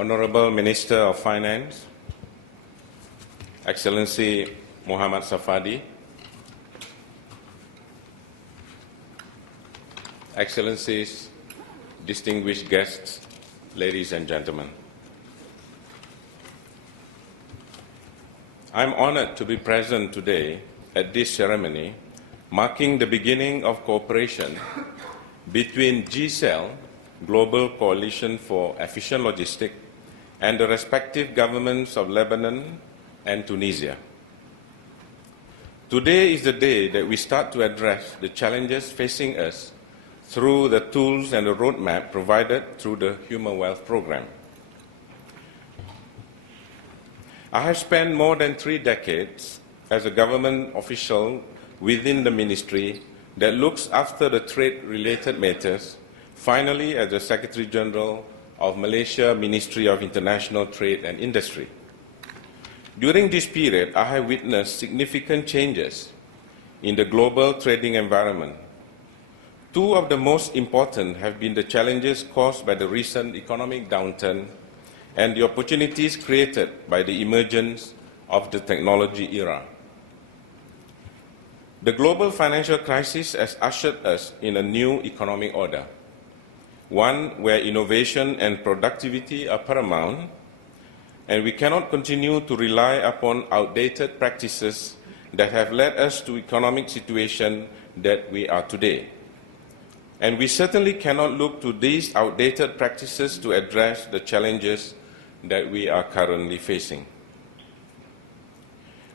Honorable Minister of Finance, Excellency Muhammad Safadi, Excellencies, distinguished guests, ladies and gentlemen. I'm honored to be present today at this ceremony marking the beginning of cooperation between GCEL, Global Coalition for Efficient Logistics, and the respective governments of Lebanon and Tunisia. Today is the day that we start to address the challenges facing us through the tools and the roadmap provided through the Human Wealth Program. I have spent more than 3 decades as a government official within the ministry that looks after the trade-related matters, finally as the Secretary General of Malaysia Ministry of International Trade and Industry. During this period, I have witnessed significant changes in the global trading environment. 2 of the most important have been the challenges caused by the recent economic downturn and the opportunities created by the emergence of the technology era. The global financial crisis has ushered us in a new economic order, one where innovation and productivity are paramount, and we cannot continue to rely upon outdated practices that have led us to the economic situation that we are today. And we certainly cannot look to these outdated practices to address the challenges that we are currently facing.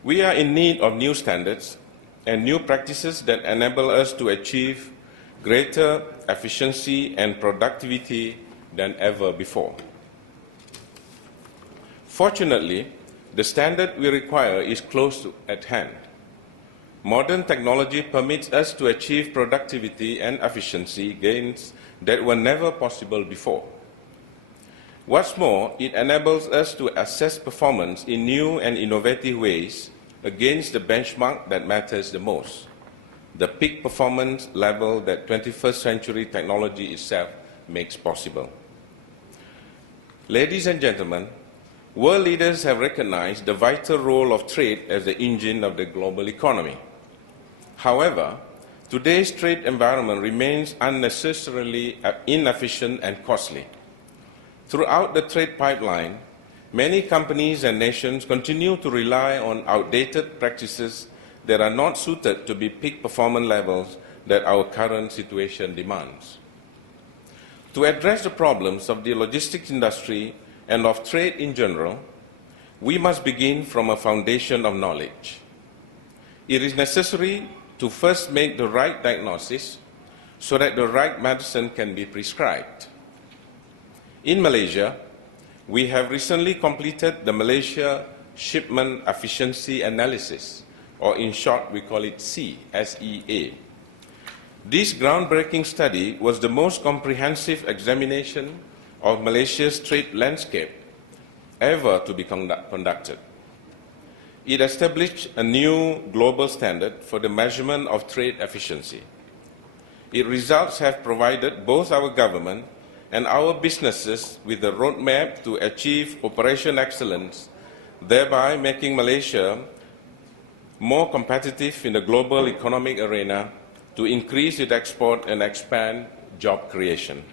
We are in need of new standards and new practices that enable us to achieve greater efficiency and productivity than ever before. Fortunately, the standard we require is close at hand. Modern technology permits us to achieve productivity and efficiency gains that were never possible before. What's more, it enables us to assess performance in new and innovative ways against the benchmark that matters the most, the peak performance level that 21st century technology itself makes possible. Ladies and gentlemen, world leaders have recognized the vital role of trade as the engine of the global economy. However, today's trade environment remains unnecessarily inefficient and costly. Throughout the trade pipeline, many companies and nations continue to rely on outdated practices that are not suited to be peak performance levels that our current situation demands. To address the problems of the logistics industry and of trade in general, we must begin from a foundation of knowledge. It is necessary to first make the right diagnosis so that the right medicine can be prescribed. In Malaysia, we have recently completed the Malaysia Shipment Efficiency Analysis, or in short we call it SEA. This groundbreaking study was the most comprehensive examination of Malaysia's trade landscape ever to be conducted. It established a new global standard for the measurement of trade efficiency. Its results have provided both our government and our businesses with a roadmap to achieve operation excellence, thereby making Malaysia more competitive in the global economic arena to increase its export and expand job creation.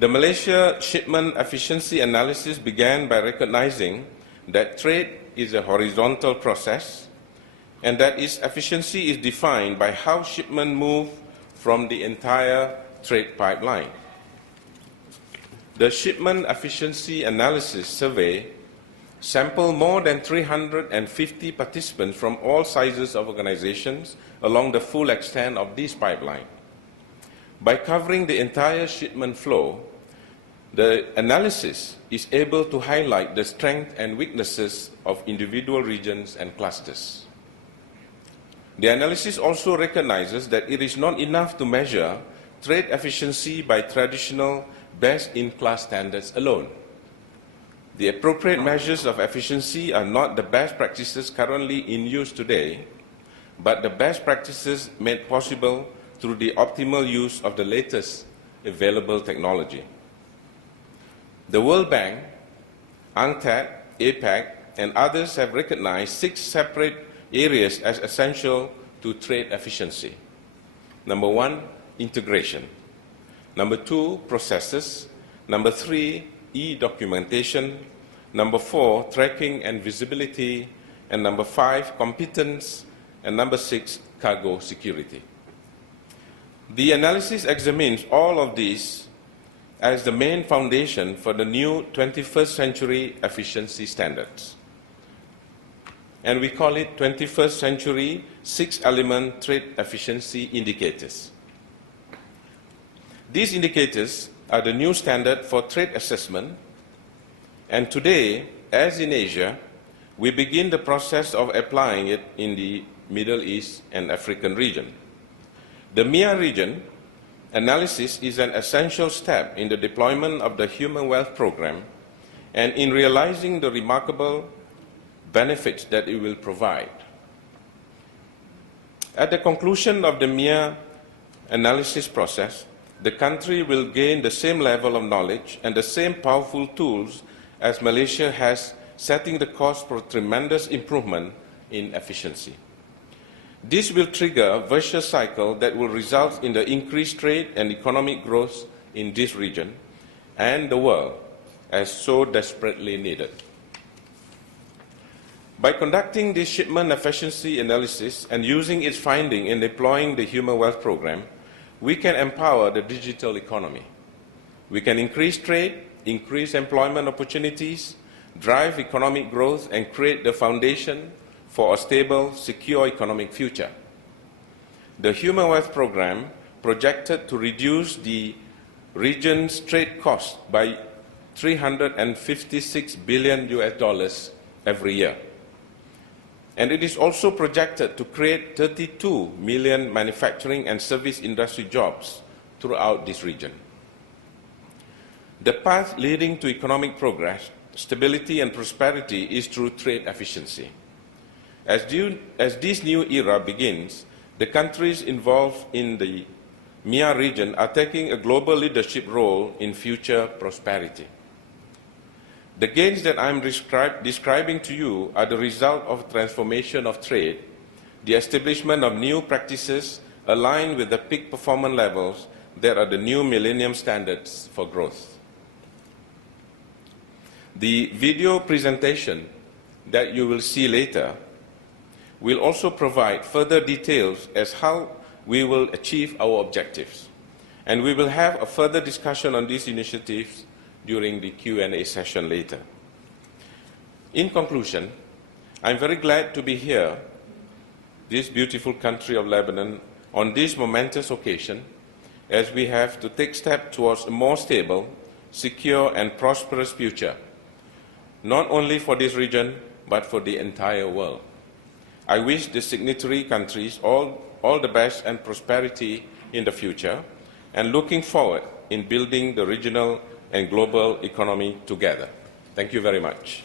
The Malaysia Shipment Efficiency Analysis began by recognizing that trade is a horizontal process and that its efficiency is defined by how shipments move from the entire trade pipeline. The Shipment Efficiency Analysis Survey sampled more than 350 participants from all sizes of organizations along the full extent of this pipeline. By covering the entire shipment flow, the analysis is able to highlight the strengths and weaknesses of individual regions and clusters. The analysis also recognizes that it is not enough to measure trade efficiency by traditional best-in-class standards alone. The appropriate measures of efficiency are not the best practices currently in use today, but the best practices made possible through the optimal use of the latest available technology. The World Bank, UNCTAD, APEC, and others have recognized 6 separate areas as essential to trade efficiency. Number 1, integration. Number 2, processes. Number 3, e-documentation. Number 4, tracking and visibility. And number 5, competence. And number 6, cargo security. The analysis examines all of these as the main foundation for the new 21st century efficiency standards. And we call it 21st century 6-element trade efficiency indicators. These indicators are the new standard for trade assessment, and today, as in Asia, we begin the process of applying it in the Middle East and African region. The MEA region analysis is an essential step in the deployment of the Human Wealth Program and in realizing the remarkable benefits that it will provide. At the conclusion of the MEA analysis process, the country will gain the same level of knowledge and the same powerful tools as Malaysia has, setting the course for tremendous improvement in efficiency. This will trigger a virtuous cycle that will result in the increased trade and economic growth in this region and the world, as so desperately needed. By conducting this shipment efficiency analysis and using its finding in deploying the Human Wealth Program, we can empower the digital economy. We can increase trade, increase employment opportunities, drive economic growth, and create the foundation for a stable, secure economic future. The Human Wealth Program projected to reduce the region's trade cost by $356 billion every year. And it is also projected to create 32 million manufacturing and service industry jobs throughout this region. The path leading to economic progress, stability, and prosperity is through trade efficiency. As this new era begins, the countries involved in the MEA region are taking a global leadership role in future prosperity. The gains that I'm describing to you are the result of transformation of trade, the establishment of new practices aligned with the peak performance levels that are the new millennium standards for growth. The video presentation that you will see later will also provide further details as how we will achieve our objectives. And we will have a further discussion on these initiatives during the Q&A session later. In conclusion, I'm very glad to be here, this beautiful country of Lebanon, on this momentous occasion, as we have to take steps towards a more stable, secure, and prosperous future, not only for this region, but for the entire world. I wish the signatory countries all the best and prosperity in the future, and looking forward in building the regional and global economy together. Thank you very much.